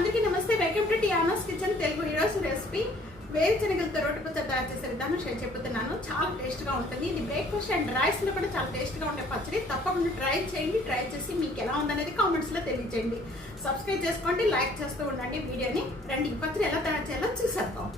అందరికీ నమస్తే. Welcome to Tiana's kitchen Telugu ఈరోజు రెసిపీ వేరుశనగలతో రొట్టె పచ్చడి తయారు చేసే విధానం షేర్ చెప్తున్నాను. చాలా టేస్ట్గా ఉంటుంది. ఇది బ్రేక్ఫాస్ట్ అండ్ రైస్లో కూడా చాలా టేస్ట్గా ఉండే పచ్చడి. తప్పకుండా ట్రై చేయండి. ట్రై చేసి మీకు ఎలా ఉందనేది కామెంట్స్లో తెలియజేయండి. సబ్స్క్రైబ్ చేసుకోండి. లైక్ చేస్తూ ఉండండి. వీడియోని రండి. ఈ పచ్చడి ఎలా తయారు చేయాలో చూసేద్దాం.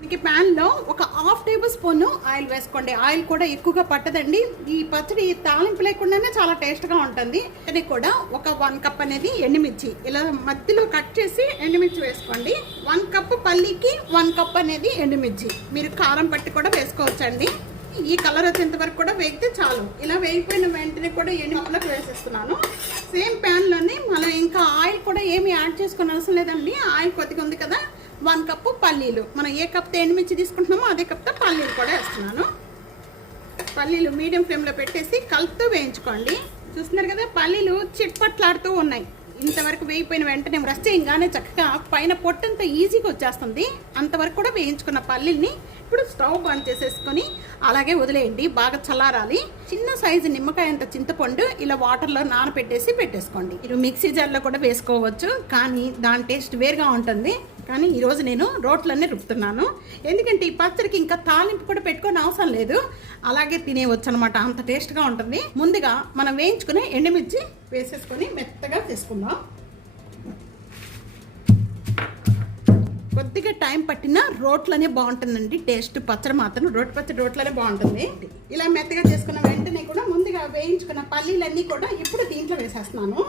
మీకు ప్యాన్లో ఒక హాఫ్ టేబుల్ స్పూన్ ఆయిల్ వేసుకోండి. ఆయిల్ కూడా ఎక్కువగా పట్టదండి. ఈ పచ్చడి తాలింపు లేకుండానే చాలా టేస్ట్గా ఉంటుంది. అది కూడా ఒక వన్ కప్ అనేది ఎండుమిర్చి. ఇలా మధ్యలో కట్ చేసి ఎండుమిర్చి వేసుకోండి. వన్ కప్ పల్లీకి వన్ కప్ అనేది ఎండుమిర్చి. మీరు కారం పట్టి కూడా వేసుకోవచ్చండి. ఈ కలర్ వచ్చేంత వరకు కూడా వేగితే చాలు. ఇలా వేగిపోయిన వెంటనే కూడా ఎండుమిర్చిలోకి వేసేస్తున్నాను. సేమ్ ప్యాన్లోనే మనం ఇంకా ఆయిల్ కూడా ఏమి యాడ్ చేసుకునే అవసరం లేదండి. ఆయిల్ కొద్దిగా ఉంది కదా. వన్ కప్పు పల్లీలు. మనం ఏ కప్తో ఎండుమిర్చి తీసుకుంటున్నామో అదే కప్తో పల్లీలు కూడా వేస్తున్నాను. పల్లీలు మీడియం ఫ్లేమ్లో పెట్టేసి కలుపుతూ వేయించుకోండి. చూస్తున్నారు కదా పల్లీలు చిట్పట్లాడుతూ ఉన్నాయి. ఇంతవరకు వేయిపోయిన వెంటనే బ్రష్ చేయగానే చక్కగా పైన పొట్టంతా ఈజీగా వచ్చేస్తుంది. అంతవరకు కూడా వేయించుకున్న పల్లీల్ని ఇప్పుడు స్టవ్ ఆన్ చేసేసుకొని అలాగే వదిలేయండి బాగా చల్లారాలి. చిన్న సైజు నిమ్మకాయ అంత చింతపండు ఇలా వాటర్లో నానబెట్టేసి పెట్టేసుకోండి. మీరు మిక్సీ జార్లో కూడా వేసుకోవచ్చు కానీ దాని టేస్ట్ వేరుగా ఉంటుంది. కానీ ఈరోజు నేను రోట్లన్నీ రుపుతున్నాను ఎందుకంటే ఈ పచ్చడికి ఇంకా తాలింపు కూడా పెట్టుకొని అవసరం లేదు. అలాగే తినేవచ్చు అనమాట అంత టేస్ట్గా ఉంటుంది. ముందుగా మనం వేయించుకునే ఎండుమిర్చి వేసేసుకొని మెత్తగా తీసుకుందాం కొద్దిగా టైం పట్టిన రోట్లనే బాగుంటుందండి. టేస్ట్ పచ్చడి మాత్రం రోటి పచ్చడి రోట్లనే బాగుంటుంది. ఇలా మెత్తగా చేసుకున్న వెంటనే కూడా ముందుగా వేయించుకున్న పల్లీలన్నీ కూడా ఇప్పుడు దీంట్లో వేసేస్తున్నాను.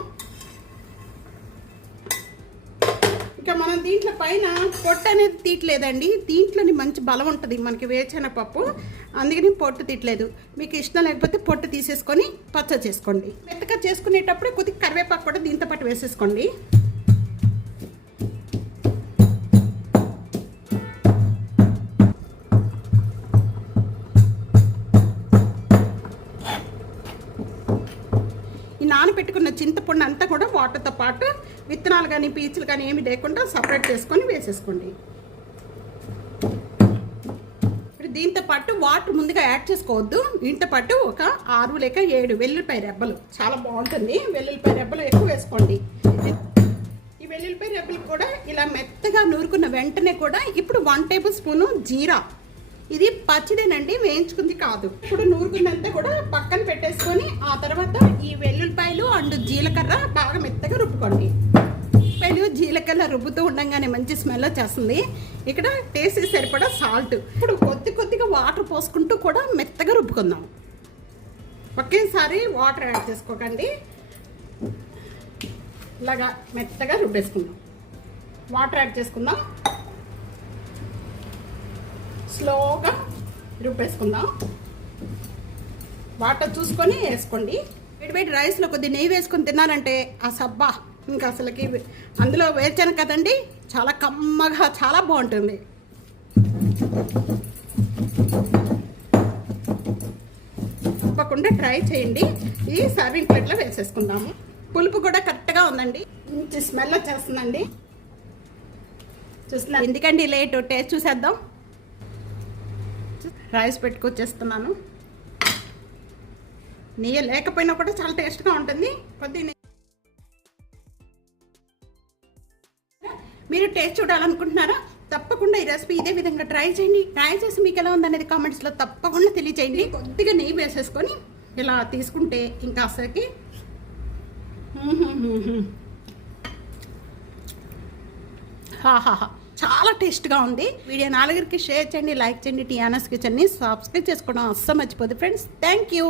ఇంకా మనం దీంట్లో పైన పొట్టు అనేది తీయట్లేదండి. దీంట్లోని మంచి బలం ఉంటుంది మనకి వేచిన పప్పు. అందుకని పొట్టు తీయట్లేదు. మీకు ఇష్టం లేకపోతే పొట్టు తీసేసుకొని పచ్చ చేసుకోండి. మెత్తగా చేసుకునేటప్పుడు కొద్దిగా కరివేపాకు కూడా దీంతో పాటు వేసేసుకోండి. నానబెట్టుకున్న చింతపండు అంతా కూడా వాటర్తో పాటు విత్తనాలు కానీ పీచులు కానీ ఏమి లేకుండా సపరేట్ చేసుకొని వేసేసుకోండి. ఇప్పుడు దీంతో పాటు వాటర్ ముందుగా యాడ్ చేసుకోవద్దు. దీంతో పాటు ఒక ఆరు లేక ఏడు వెల్లుల్లిపాయ రెబ్బలు. చాలా బాగుంటుంది. వెల్లుల్లిపాయ రెబ్బలు ఎక్కువ వేసుకోండి. ఈ వెల్లుల్లిపాయ రెబ్బలు కూడా ఇలా మెత్తగా నూరుకున్న వెంటనే కూడా ఇప్పుడు వన్ టేబుల్ స్పూను జీరా ఇది పచ్చిదేనండి వేయించుకుంది కాదు. ఇప్పుడు నూరుకున్నంతా కూడా పక్కన పెట్టేసుకొని ఆ తర్వాత ఈ వెల్లుల్లిపాయలు అండ్ జీలకర్ర బాగా మెత్తగా రుబ్బుకోండి. ఉల్లిపాయలు జీలకర్ర రుబ్బుతూ ఉండగానే మంచి స్మెల్ వచ్చేస్తుంది. ఇక్కడ టేస్ట్ సరిపడా సాల్ట్. ఇప్పుడు కొద్ది కొద్దిగా వాటర్ పోసుకుంటూ కూడా మెత్తగా రుబ్బుకుందాం. ఒకేసారి వాటర్ యాడ్ చేసుకోకండి. ఇలాగా మెత్తగా రుబ్బేసుకుందాం. వాటర్ యాడ్ చేసుకుందాం. స్లోగా రుబ్బేసుకుందాం. వాటర్ చూసుకొని వేసుకోండి. వేడి వేడి రైస్లో కొద్ది నెయ్యి వేసుకొని తిన్నారంటే ఆ సబ్బా ఇంకా అసలుకి అందులో వేర్చాను కదండి చాలా కమ్మగా చాలా బాగుంటుంది. తప్పకుండా ట్రై చేయండి. ఈ సర్వింగ్ ప్లేట్లో వేసేసుకుందాము. పులుపు కూడా కరెక్ట్గా ఉందండి. మంచి స్మెల్ వచ్చేస్తుందండి. చూస్తున్నారు. ఎందుకండి లేటు? టేస్ట్ చూసేద్దాం. రైస్ పెట్టుకొచ్చేస్తున్నాను. నెయ్యి లేకపోయినా కూడా చాలా టేస్ట్గా ఉంటుంది. కొద్ది మీరు టేస్ట్ చూడాలనుకుంటున్నారా? తప్పకుండా ఈ రెసిపీ ఇదే విధంగా ట్రై చేయండి. ట్రై చేసి మీకు ఎలా ఉందనేది కామెంట్స్లో తప్పకుండా తెలియచేయండి. కొద్దిగా నెయ్యి వేసేసుకొని ఇలా తీసుకుంటే ఇంకా అసలుకి హాహాహా చాలా టేస్ట్గా ఉంది. వీడియో నాలుగురికి షేర్ చేయండి లైక్ చేయండి టీఆనస్ కిచెన్ని సబ్స్క్రైబ్ చేసుకోవడం అస్సలు మర్చిపోదు ఫ్రెండ్స్ థ్యాంక్ యూ.